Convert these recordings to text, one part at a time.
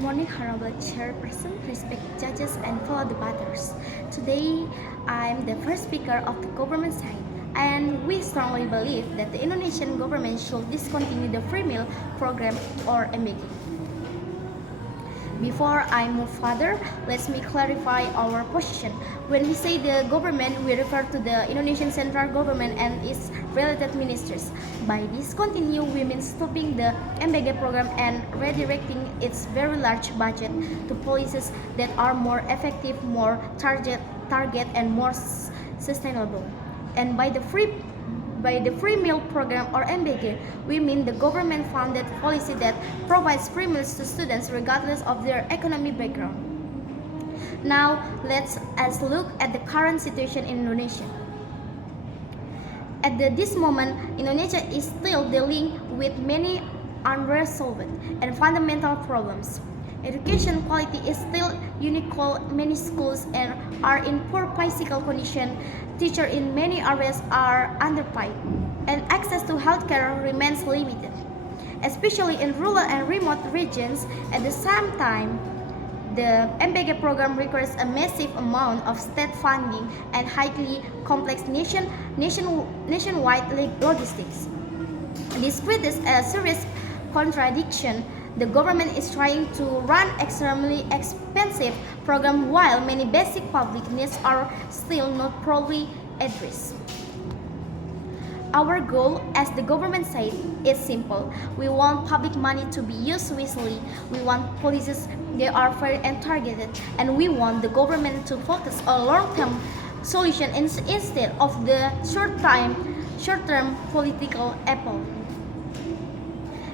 morning, Honorable Chairperson, respected judges, and fellow debaters. Today, I'm the first speaker of the government side, and we strongly believe that the Indonesian government should discontinue the free meal program or MBG. Before I move further, let me clarify our position. When we say the government, we refer to the Indonesian central government and its related ministers. By discontinue, we mean stopping the MBG program and redirecting its very large budget to policies that are more effective, more target and more sustainable. And by the free meal program or MBG, we mean the government-funded policy that provides free meals to students regardless of their economic background. Now, let's look at the current situation in Indonesia. At this moment, Indonesia is still dealing with many unresolved and fundamental problems. Education quality is still unequal. Many schools are in poor physical condition. Teachers in many areas are underpaid, and access to healthcare remains limited, especially in rural and remote regions. At the same time, the MBG program requires a massive amount of state funding and highly complex nationwide logistics. This creates a serious contradiction. The government is trying to run extremely expensive program while many basic public needs are still not properly addressed. Our goal, as the government said, is simple. We want public money to be used wisely. We want policies that are fair and targeted, and we want the government to focus on long-term solution instead of the short-term political appeal.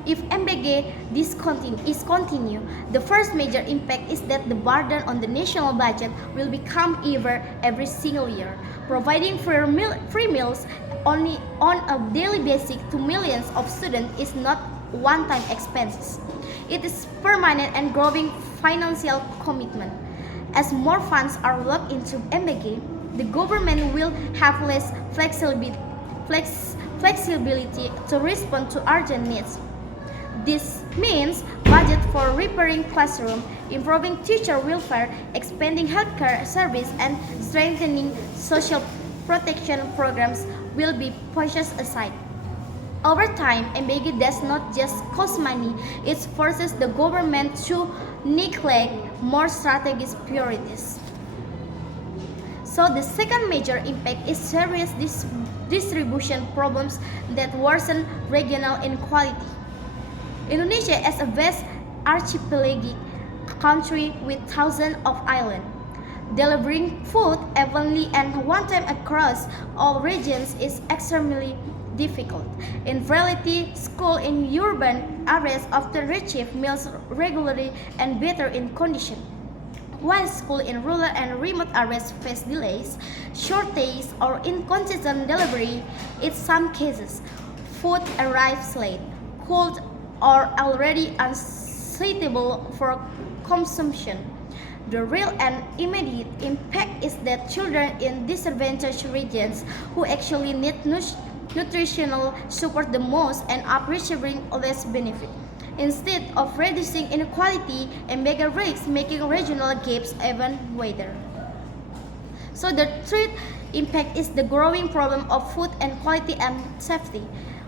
If MBG is continue, the first major impact is that the burden on the national budget will become even every single year. Providing free meals only on a daily basis to millions of students is not one-time expenses. It is permanent and growing financial commitment. As more funds are locked into MBG, the government will have less flexibility to respond to urgent needs. This means budget for repairing classrooms, improving teacher welfare, expanding healthcare service, and strengthening social protection programs will be pushed aside. Over time, MBG does not just cost money, it forces the government to neglect more strategic priorities. So the second major impact is serious distribution problems that worsen regional inequality. Indonesia is a vast archipelagic country with thousands of islands. Delivering food evenly and one time across all regions is extremely difficult. In reality, schools in urban areas often receive meals regularly and better in condition, while schools in rural and remote areas face delays, shortages, or inconsistent delivery. In some cases, food arrives late, cold, or already unsuitable for consumption. The real and immediate impact is that children in disadvantaged regions who actually need nutritional support the most end up receiving less benefit. Instead of reducing inequality, MBG risks making regional gaps even wider. So the third impact is the growing problem of food and quality and safety.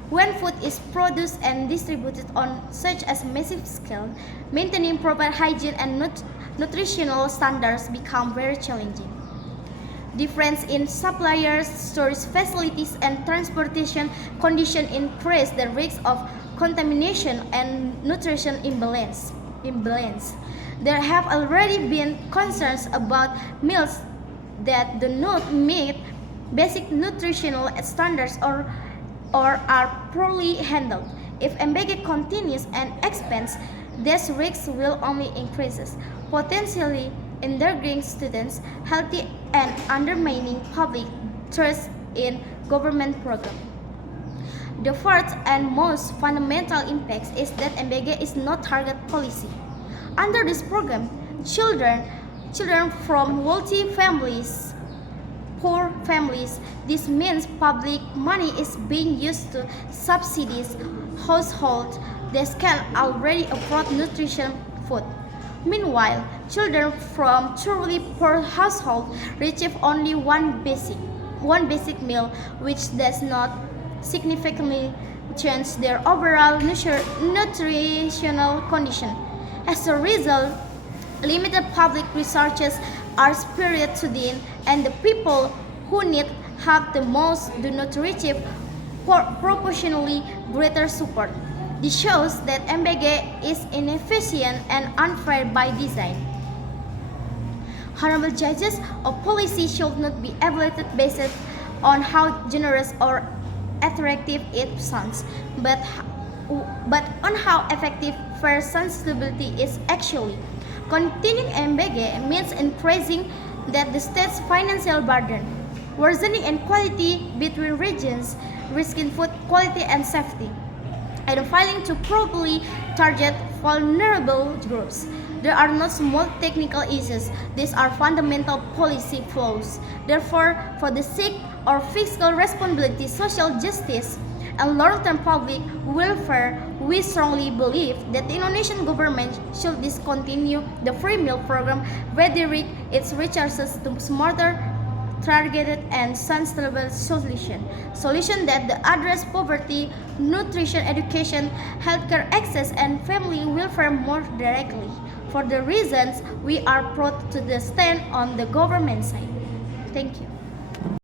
When food is produced and distributed on such a massive scale, maintaining proper hygiene and nutritional standards become very challenging. Difference in suppliers, storage facilities, and transportation conditions increase the risk of contamination and nutrition imbalance. There have already been concerns about meals that do not meet basic nutritional standards or are poorly handled. If MBG continues and expands, these risks will only increase, potentially endangering students' healthy and undermining public trust in government programs. The fourth and most fundamental impact is that MBG is not target policy. Under this program, children from wealthy families poor families. This means public money is being used to subsidize households that can already afford nutritious food. Meanwhile, children from truly poor households receive only one basic meal, which does not significantly change their overall nutritional condition. As a result, limited public resources are spared to them, and the people who need help the most do not receive proportionally greater support. This shows that MBG is inefficient and unfair by design. Honorable judges, a policy should not be evaluated based on how generous or attractive it sounds, but, but on how effective fair sustainability is actually. Continuing MBG means increasing that the state's financial burden, worsening inequality between regions, risking food quality and safety, and failing to properly target vulnerable groups. There are not small technical issues, these are fundamental policy flaws. Therefore, for the sake of fiscal responsibility, social justice, and long-term public welfare, we strongly believe that the Indonesian government should discontinue the free meal program, redirect its resources to smarter, targeted, and sustainable solution that address poverty, nutrition, education, healthcare access, and family welfare more directly. For the reasons we are proud to stand on the government side. Thank you.